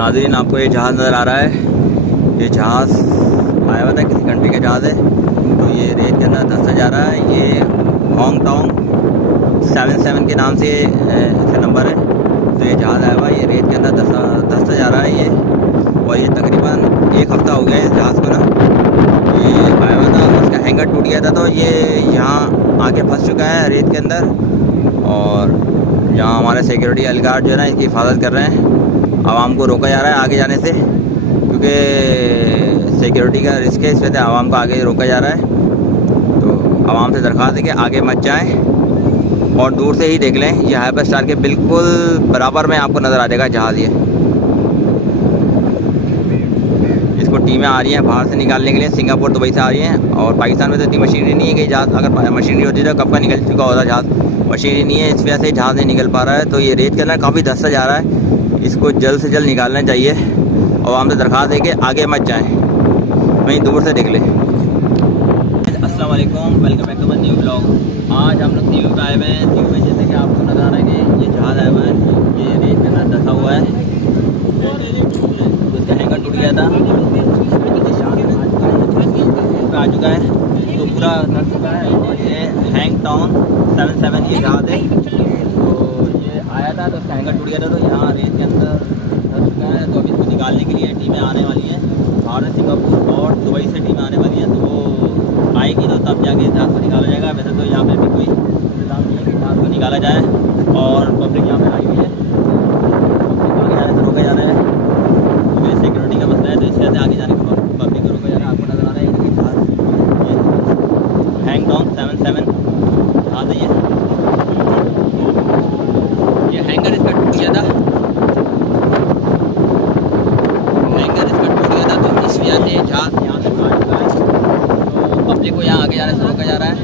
नाज़रीन आपको ये जहाज़ नज़र आ रहा है, ये जहाज़ आया हुआ था, किसी कंट्री का जहाज़ है। तो ये रेत के अंदर धंसा जा रहा है। ये होंग टोंग 77 के नाम से इसका नंबर है। तो ये जहाज़ आया हुआ है, ये रेत के अंदर धंसता जा रहा है ये। और ये तकरीबन 1 हफ़्ता हो गया है इस जहाज़ को ना। ये आया हुआ था, उसका हैंगर टूट गया था, तो ये यहाँ आके फंस चुका है रेत के अंदर। और यहाँ हमारे सिक्योरिटी एहलकार जो है ना, इसकी हिफाजत कर रहे हैं। आवाम को रोका जा रहा है आगे जाने से, क्योंकि सिक्योरिटी का रिस्क है, इस वजह से आवाम को आगे रोका जा रहा है। तो आवाम से दरख्वास्त है कि आगे मत जाएं और दूर से ही देख लें। ये हाइपर स्टार के बिल्कुल बराबर में आपको नज़र आ जाएगा जहाज़। ये इसको टीमें आ रही हैं बाहर से निकालने के लिए, सिंगापुर दुबई से आ रही हैं। और पाकिस्तान में तो इतनी मशीनरी नहीं है कि जहाज़, अगर मशीनरी होती तो कब का निकल चुका होता जहाज़। मशीनरी नहीं है, इस वजह से जहाज़ नहीं निकल पा रहा है। तो ये रेत के अंदर काफ़ी धंसता जा रहा है, इसको जल्द से जल्द निकालना चाहिए। आवाम से दरख्वास्त है कि आगे मत जाएं, वहीं दूर से देख लें। अस्सलाम वालेकुम, welcome back to my new blog. आज हम लोग सीयू पे आए हुए हैं। सीयू में जैसे कि आपको नज़र आ रहा है कि ये जहाज़ आया हुआ है, ये रेत के अंदर धंसा हुआ है। उसका हैंगर टूट गया था, आ चुका है, तो पूरा धंस चुका है। और ये हैंग टोंग 77 ये जहाज़ है। तो ये आया था, तो उसका हैंगर टूट गया था, तो यहाँ रेत के अंदर धंस चुका है। तो अभी इसको निकालने के लिए टीमें आने वाली हैं बाहर से, सिंगापुर और दुबई से टीमें आने वाली हैं। तो वो आएगी तो तब जाके जहाज़ को निकाला जाएगा। वैसे तो यहाँ पे भी कोई इंतजाम नहीं है कि जहाज़ को निकाला जाए, और पब्लिक यहाँ पे आई हुई है, आगे जाने से रोका जा रहा है। तो ये सिक्योरिटी का मसला है, तो इससे आगे जाने को पब्लिक को रोका जा रहा है। आपको नज़र आ रहा है कि जहाज़ हैंग टोंग 77 जहाज़ है ये हैंगर इसका टूट गया था। हैंगर इसका टूट गया था, तो इस वजह से जहाज़ यहाँ से काट चुका है। तो पब्लिक को यहाँ आगे जाने से रोका जा रहा है।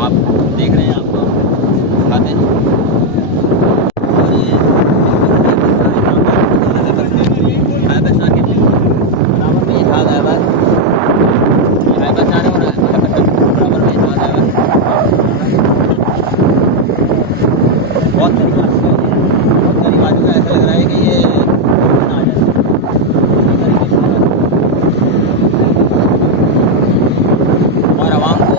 आप देख रहे हैं, आपको दिखाते हैं। और ये हाइपरस्टार के बराबर में ये जहाज़ आया हुआ है। हाइपरस्टार है और बराबर में जहाज़ आया हुआ है। बहुत करीब आ चुका है, बहुत करीब आ चुका है। ऐसा लग रहा है कि ये आ जाए। और आवाम को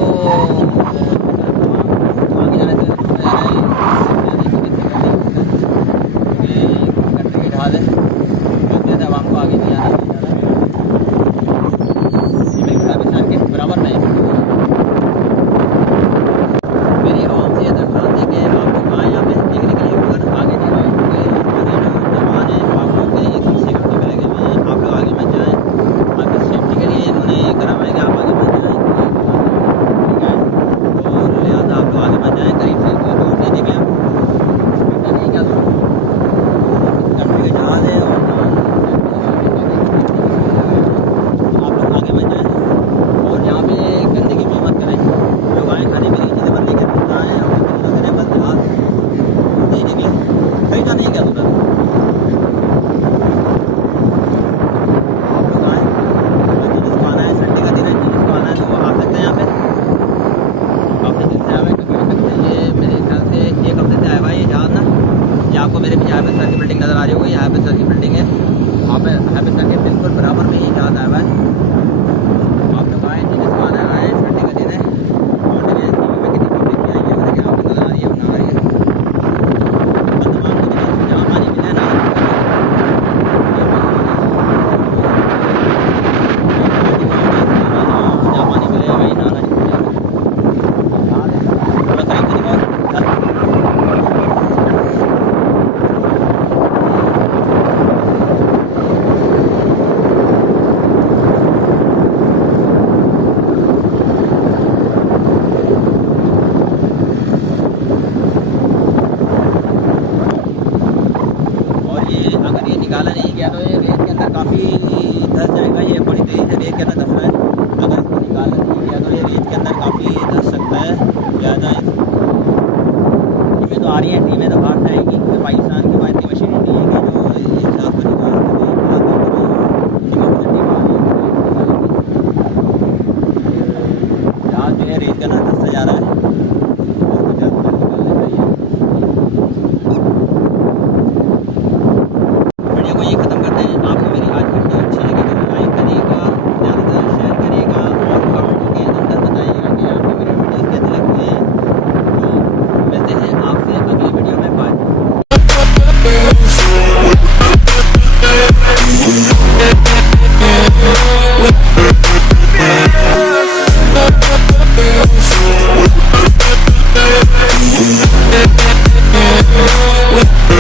आगे जाने से कंट्री के जहाज़ है, इसलिए से आवाम को आगे नहीं आना चाहिए। ये बिल्कुल पाकिस्तान के बराबर में है। मेरी आवाम से ये दरख्वास्त है कि आपको कहाँ यहाँ पे देखने के लिए अगर आगे नहीं आए, क्योंकि हमारे जो जवान हैं आप लोग के एक सिक्योरिटी में लगे हुए हैं। आप लोग आगे मत जाएँ, आपकी सेफ्टी के लिए इन्होंने ये करा हुआ है कि आप आगे मत जाएँ, ठीक है। तो लिहाजा आप लोग आगे मत जाएँ, करीब से दूर से देख लें। नहीं क्या कंट्री का जहाज़ है, और आप लोग आगे मत जाएँ। और यहाँ पे गंदगी भी मत करें। लोग आए खाने पीने की चीज़ें बंद नहीं करें, आएँ और करें बस जहाज़ नहीं निकले। सही जाने क्या होता है, आप लोग आएँ, जिसको आना है संडे का दिन है, जिसको आना है तो वो आ सकते हैं यहाँ पे। काफ़ी दिन से आए हुए हैं, कभी ये मेरे ख्याल से 1 हफ्ते से आया हुआ है ये जहाज़ ना। ये आपको मेरे पीछे हाइपरस्टार की बिल्डिंग नज़र आ रही होगी, ये हाइपरस्टार की बिल्डिंग है। वहाँ पे हाइपरस्टार के बिल्कुल बराबर में ये जहाज़ आया हुआ है। आप लोग आएँ, जिसको आना है आएँ, संडे का दिन है। और देखिए सीयू में कितनी पब्लिक भी आई है, देखिए आपको नज़र आ रही है, बना रही है। बस तमाम को देखिए जहाँ पानी मिले ना, जहाँ पानी मिले वहीं नहाना चाहिए। थोड़ा करीब से दिखाओ। निकाला नहीं गया तो ये रेत के अंदर काफ़ी धंस जाएगा। ये बड़ी तेज़ी से रेत के अंदर धंस रहा है। अगर इसको निकाला नहीं गया तो ये रेत के अंदर काफ़ी धंस सकता है। लिहाजा टीमें तो आ रही हैं, टीमें तो बाहर से आएंगी, क्योंकि पाकिस्तान के पास इतनी मशीनें नहीं है कि जो इस जहाज़ को निकाल सके। जहाज़ जो है रेत के अंदर धंसता जा रहा है, उसको जल्द से जल्द निकालना चाहिए। वीडियो को यही ख़त्म करते हैं। आपको मेरी आज वीडियो अच्छी लगी तो